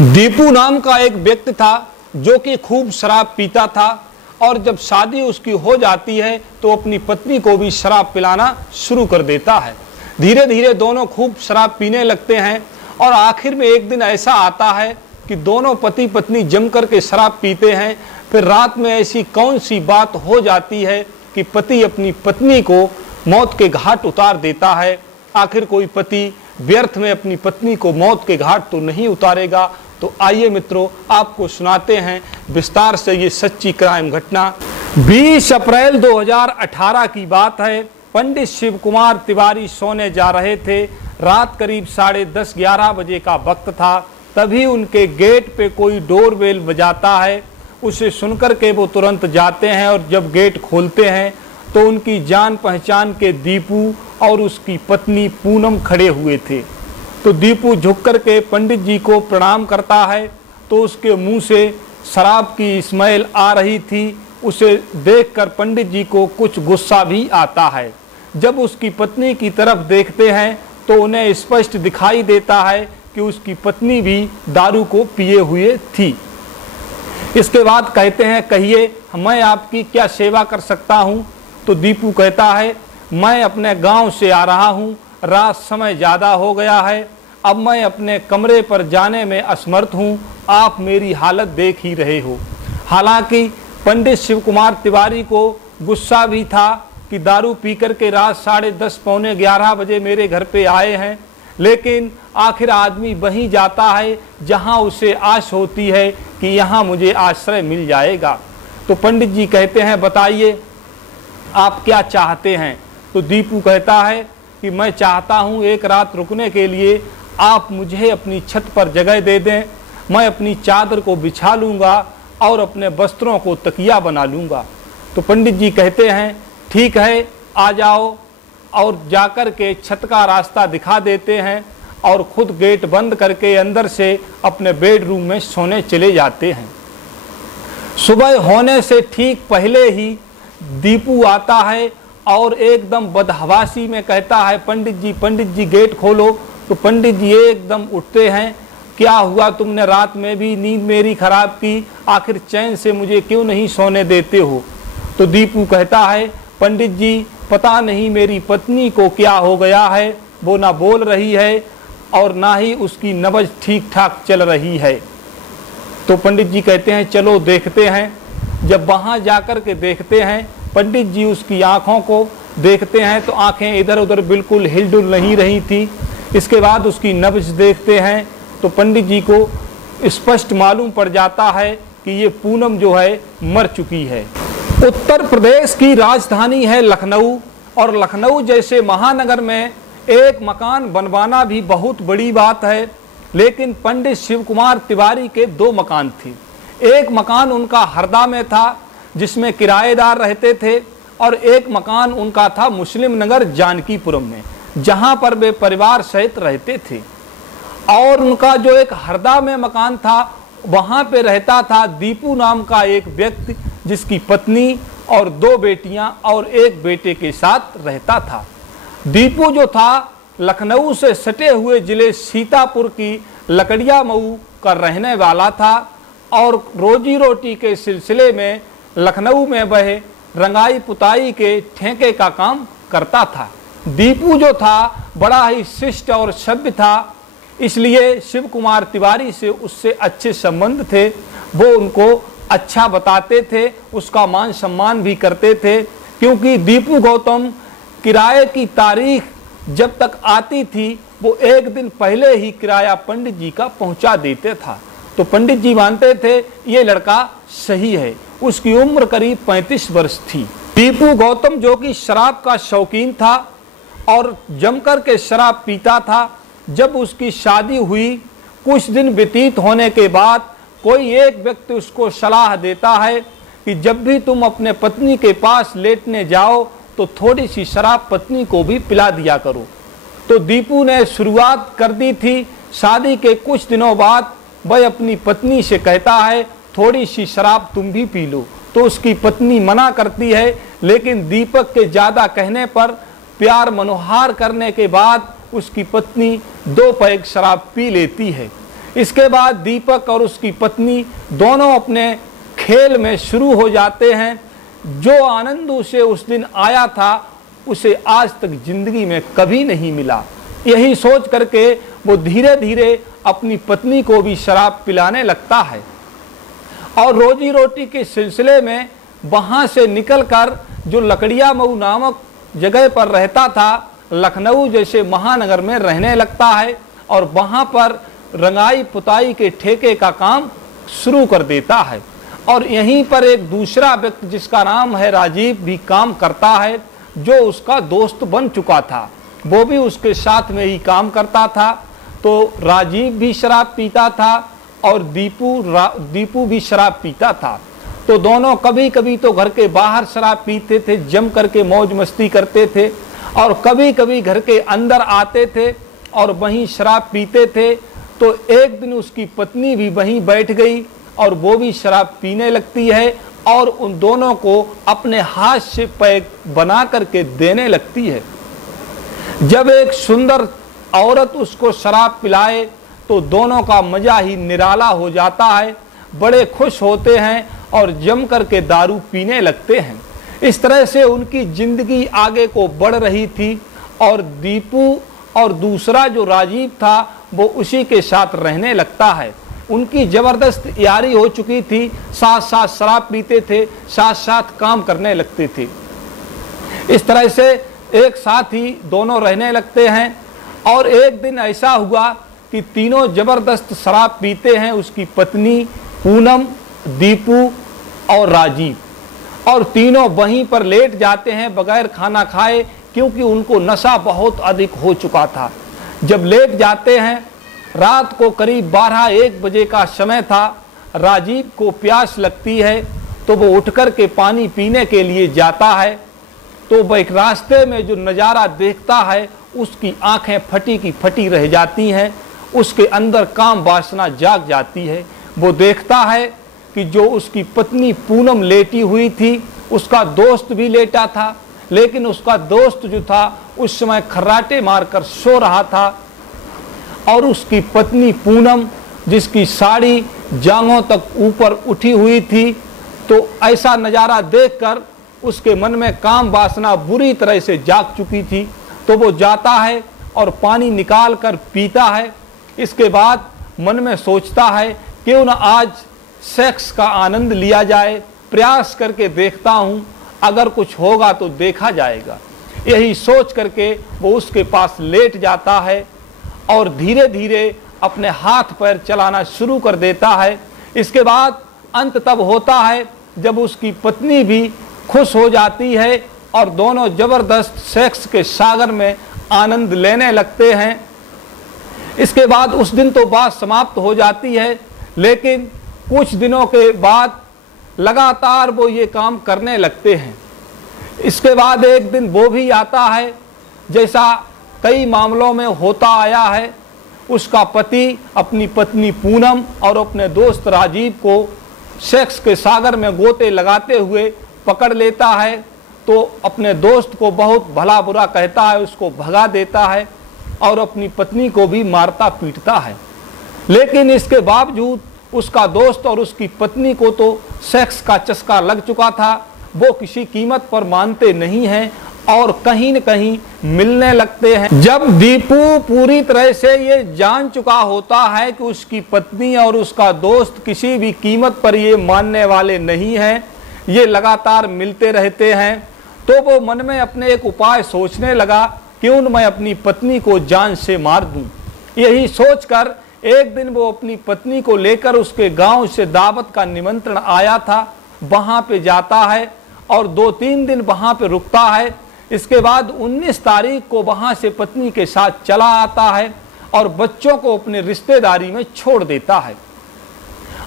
दीपू नाम का एक व्यक्ति था जो कि खूब शराब पीता था और जब शादी उसकी हो जाती है तो अपनी पत्नी को भी शराब पिलाना शुरू कर देता है। धीरे धीरे दोनों खूब शराब पीने लगते हैं और आखिर में एक दिन ऐसा आता है कि दोनों पति पत्नी जम कर के शराब पीते हैं। फिर रात में ऐसी कौन सी बात हो जाती है कि पति अपनी पत्नी को मौत के घाट उतार देता है। आखिर कोई पति व्यर्थ में अपनी पत्नी को मौत के घाट तो नहीं उतारेगा। तो आइए मित्रों, आपको सुनाते हैं विस्तार से ये सच्ची क्राइम घटना। 20 अप्रैल 2018 की बात है। पंडित शिव कुमार तिवारी सोने जा रहे थे। रात करीब 10:30-11 बजे का वक्त था। तभी उनके गेट पे कोई डोरबेल बजाता है। उसे सुनकर के वो तुरंत जाते हैं और जब गेट खोलते हैं तो उनकी जान पहचान के दीपू और उसकी पत्नी पूनम खड़े हुए थे। तो दीपू झुक कर के पंडित जी को प्रणाम करता है तो उसके मुंह से शराब की स्मेल आ रही थी। उसे देखकर पंडित जी को कुछ गुस्सा भी आता है। जब उसकी पत्नी की तरफ देखते हैं तो उन्हें स्पष्ट दिखाई देता है कि उसकी पत्नी भी दारू को पिए हुए थी। इसके बाद कहते हैं, कहिए मैं आपकी क्या सेवा कर सकता हूँ। तो दीपू कहता है, मैं अपने गांव से आ रहा हूँ, रात समय ज़्यादा हो गया है, अब मैं अपने कमरे पर जाने में असमर्थ हूँ, आप मेरी हालत देख ही रहे हो। हालांकि पंडित शिव कुमार तिवारी को गुस्सा भी था कि दारू पी कर के रात 10:30-11 बजे मेरे घर पे आए हैं, लेकिन आखिर आदमी वहीं जाता है जहां उसे आश होती है कि यहाँ मुझे आश्रय मिल जाएगा। तो पंडित जी कहते हैं, बताइए आप क्या चाहते हैं। तो दीपू कहता है कि मैं चाहता हूँ एक रात रुकने के लिए आप मुझे अपनी छत पर जगह दे दें। मैं अपनी चादर को बिछा लूँगा और अपने वस्त्रों को तकिया बना लूँगा। तो पंडित जी कहते हैं, ठीक है, आ जाओ, और जाकर के छत का रास्ता दिखा देते हैं और खुद गेट बंद करके अंदर से अपने बेडरूम में सोने चले जाते हैं। सुबह होने से ठीक पहले ही दीपू आता है और एकदम बदहवासी में कहता है, पंडित जी गेट खोलो। तो पंडित जी एकदम उठते हैं, क्या हुआ, तुमने रात में भी नींद मेरी खराब की, आखिर चैन से मुझे क्यों नहीं सोने देते हो। तो दीपू कहता है, पंडित जी पता नहीं मेरी पत्नी को क्या हो गया है, वो ना बोल रही है और ना ही उसकी नब्ज ठीक ठाक चल रही है। तो पंडित जी कहते हैं, चलो देखते हैं। जब वहाँ जाकर के देखते हैं, पंडित जी उसकी आँखों को देखते हैं तो आँखें इधर उधर बिल्कुल हिलडुल नहीं रही थी। इसके बाद उसकी नब्ज देखते हैं तो पंडित जी को स्पष्ट मालूम पड़ जाता है कि ये पूनम जो है मर चुकी है। उत्तर प्रदेश की राजधानी है लखनऊ और लखनऊ जैसे महानगर में एक मकान बनवाना भी बहुत बड़ी बात है। लेकिन पंडित शिव कुमार तिवारी के 2 मकान थे। एक मकान उनका हरदा में था जिसमें किराएदार रहते थे और एक मकान उनका था मुस्लिम नगर जानकीपुरम में, जहां पर वे परिवार सहित रहते थे। और उनका जो एक हरदा में मकान था वहां पे रहता था दीपू नाम का एक व्यक्ति, जिसकी पत्नी और 2 बेटियां और 1 बेटे के साथ रहता था। दीपू जो था लखनऊ से सटे हुए जिले सीतापुर की लकड़िया मऊ का रहने वाला था और रोजी रोटी के सिलसिले में लखनऊ में वह रंगाई पुताई के ठेके का काम करता था। दीपू जो था बड़ा ही शिष्ट और सभ्य था, इसलिए शिव कुमार तिवारी से उससे अच्छे संबंध थे। वो उनको अच्छा बताते थे, उसका मान सम्मान भी करते थे, क्योंकि दीपू गौतम किराए की तारीख जब तक आती थी वो एक दिन पहले ही किराया पंडित जी का पहुंचा देते था। तो पंडित जी मानते थे ये लड़का सही है। उसकी उम्र करीब 35 वर्ष थी। दीपू गौतम जो कि शराब का शौकीन था और जमकर के शराब पीता था। जब उसकी शादी हुई, कुछ दिन व्यतीत होने के बाद कोई एक व्यक्ति उसको सलाह देता है कि जब भी तुम अपने पत्नी के पास लेटने जाओ तो थोड़ी सी शराब पत्नी को भी पिला दिया करो। तो दीपू ने शुरुआत कर दी थी। शादी के कुछ दिनों बाद वह अपनी पत्नी से कहता है, थोड़ी सी शराब तुम भी पी लो। तो उसकी पत्नी मना करती है, लेकिन दीपक के ज़्यादा कहने पर, प्यार मनोहार करने के बाद उसकी पत्नी 2 पैग शराब पी लेती है। इसके बाद दीपक और उसकी पत्नी दोनों अपने खेल में शुरू हो जाते हैं। जो आनंद उसे उस दिन आया था उसे आज तक जिंदगी में कभी नहीं मिला। यही सोच करके वो धीरे धीरे अपनी पत्नी को भी शराब पिलाने लगता है और रोजी रोटी के सिलसिले में वहाँ से निकलकर जो लकड़िया मऊ नामक जगह पर रहता था, लखनऊ जैसे महानगर में रहने लगता है और वहाँ पर रंगाई पुताई के ठेके का काम शुरू कर देता है। और यहीं पर एक दूसरा व्यक्ति जिसका नाम है राजीव भी काम करता है, जो उसका दोस्त बन चुका था, वो भी उसके साथ में ही काम करता था। तो राजीव भी शराब पीता था और दीपू भी शराब पीता था। तो दोनों कभी कभी तो घर के बाहर शराब पीते थे, जम करके मौज मस्ती करते थे, और कभी कभी घर के अंदर आते थे और वहीं शराब पीते थे। तो एक दिन उसकी पत्नी भी वहीं बैठ गई और वो भी शराब पीने लगती है और उन दोनों को अपने हाथ से पैक बना करके देने लगती है। जब एक सुंदर औरत उसको शराब पिलाए तो दोनों का मजा ही निराला हो जाता है, बड़े खुश होते हैं और जम करके दारू पीने लगते हैं। इस तरह से उनकी जिंदगी आगे को बढ़ रही थी और दीपू और दूसरा जो राजीव था वो उसी के साथ रहने लगता है। उनकी जबरदस्त यारी हो चुकी थी, साथ साथ शराब पीते थे, साथ साथ काम करने लगते थे। इस तरह से एक साथ ही दोनों रहने लगते हैं। और एक दिन ऐसा हुआ कि तीनों जबरदस्त शराब पीते हैं, उसकी पत्नी पूनम, दीपू और राजीव, और तीनों वहीं पर लेट जाते हैं बगैर खाना खाए, क्योंकि उनको नशा बहुत अधिक हो चुका था। जब लेट जाते हैं, रात को करीब 12-1 बजे का समय था। राजीव को प्यास लगती है तो वो उठ कर के पानी पीने के लिए जाता है। तो वह एक रास्ते में जो नज़ारा देखता है उसकी आंखें फटी की फटी रह जाती हैं, उसके अंदर काम वासना जाग जाती है। वो देखता है कि जो उसकी पत्नी पूनम लेटी हुई थी, उसका दोस्त भी लेटा था, लेकिन उसका दोस्त जो था उस समय खर्राटे मारकर सो रहा था और उसकी पत्नी पूनम, जिसकी साड़ी जांघों तक ऊपर उठी हुई थी, तो ऐसा नज़ारा देखकर उसके मन में काम वासना बुरी तरह से जाग चुकी थी। तो वो जाता है और पानी निकाल कर पीता है। इसके बाद मन में सोचता है क्यों न आज सेक्स का आनंद लिया जाए, प्रयास करके देखता हूँ, अगर कुछ होगा तो देखा जाएगा। यही सोच करके वो उसके पास लेट जाता है और धीरे धीरे अपने हाथ पैर चलाना शुरू कर देता है। इसके बाद अंत तब होता है जब उसकी पत्नी भी खुश हो जाती है और दोनों जबरदस्त सेक्स के सागर में आनंद लेने लगते हैं। इसके बाद उस दिन तो बात समाप्त हो जाती है, लेकिन कुछ दिनों के बाद लगातार वो ये काम करने लगते हैं। इसके बाद एक दिन वो भी आता है, जैसा कई मामलों में होता आया है। उसका पति अपनी पत्नी पूनम और अपने दोस्त राजीव को सेक्स के सागर में गोते लगाते हुए पकड़ लेता है। तो अपने दोस्त को बहुत भला बुरा कहता है, उसको भगा देता है और अपनी पत्नी को भी मारता पीटता है। लेकिन इसके बावजूद उसका दोस्त और उसकी पत्नी को तो सेक्स का चस्का लग चुका था, वो किसी कीमत पर मानते नहीं हैं और कहीं न कहीं मिलने लगते हैं। जब दीपू पूरी तरह से ये जान चुका होता है कि उसकी पत्नी और उसका दोस्त किसी भी कीमत पर ये मानने वाले नहीं हैं, ये लगातार मिलते रहते हैं, तो वो मन में अपने एक उपाय सोचने लगा, क्यों न मैं अपनी पत्नी को जान से मार दूं। यही सोचकर एक दिन वो अपनी पत्नी को लेकर उसके गांव से दावत का निमंत्रण आया था, वहां पे जाता है और 2-3 दिन वहां पे रुकता है। इसके बाद 19 तारीख को वहां से पत्नी के साथ चला आता है और बच्चों को अपने रिश्तेदारी में छोड़ देता है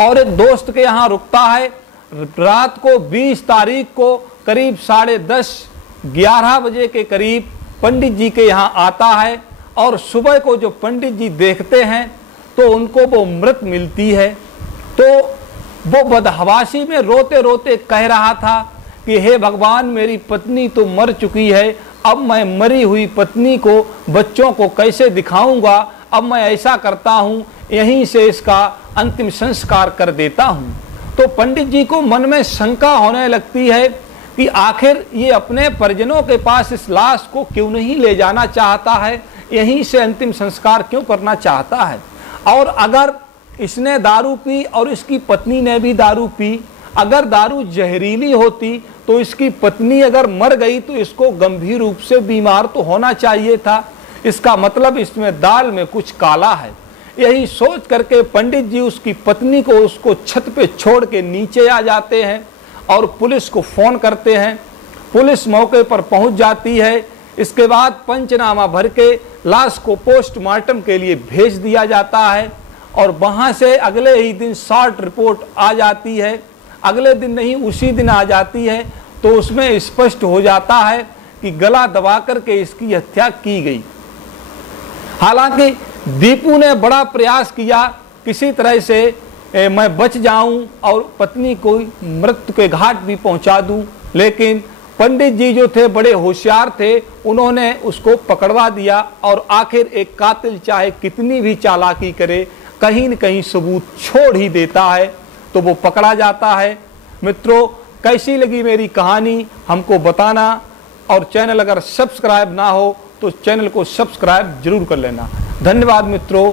और एक दोस्त के यहाँ रुकता है। रात को 20 तारीख को करीब 10:30-11 बजे के करीब पंडित जी के यहाँ आता है और सुबह को जो पंडित जी देखते हैं तो उनको वो मृत मिलती है। तो वो बदहवासी में रोते रोते कह रहा था कि हे भगवान, मेरी पत्नी तो मर चुकी है, अब मैं मरी हुई पत्नी को, बच्चों को कैसे दिखाऊंगा, अब मैं ऐसा करता हूँ, यहीं से इसका अंतिम संस्कार कर देता हूँ। तो पंडित जी को मन में शंका होने लगती है कि आखिर ये अपने परिजनों के पास इस लाश को क्यों नहीं ले जाना चाहता है, यहीं से अंतिम संस्कार क्यों करना चाहता है। और अगर इसने दारू पी और इसकी पत्नी ने भी दारू पी, अगर दारू जहरीली होती तो इसकी पत्नी अगर मर गई तो इसको गंभीर रूप से बीमार तो होना चाहिए था। इसका मतलब इसमें दाल में कुछ काला है। यही सोच करके पंडित जी उसकी पत्नी को उसको छत पे छोड़ के नीचे आ जाते हैं और पुलिस को फोन करते हैं। पुलिस मौके पर पहुंच जाती है। इसके बाद पंचनामा भर के लाश को पोस्टमार्टम के लिए भेज दिया जाता है और वहां से अगले ही दिन शॉर्ट रिपोर्ट आ जाती है। अगले दिन नहीं, उसी दिन आ जाती है। तो उसमें स्पष्ट हो जाता है कि गला दबा करके इसकी हत्या की गई। हालांकि दीपू ने बड़ा प्रयास किया किसी तरह से मैं बच जाऊं और पत्नी को मृत्यु के घाट भी पहुंचा दूं, लेकिन पंडित जी जो थे बड़े होशियार थे, उन्होंने उसको पकड़वा दिया और आखिर एक कातिल चाहे कितनी भी चालाकी करे, कहीं न कहीं सबूत छोड़ ही देता है, तो वो पकड़ा जाता है। मित्रों, कैसी लगी मेरी कहानी हमको बताना, और चैनल अगर सब्सक्राइब ना हो तो चैनल को सब्सक्राइब जरूर कर लेना। धन्यवाद मित्रों।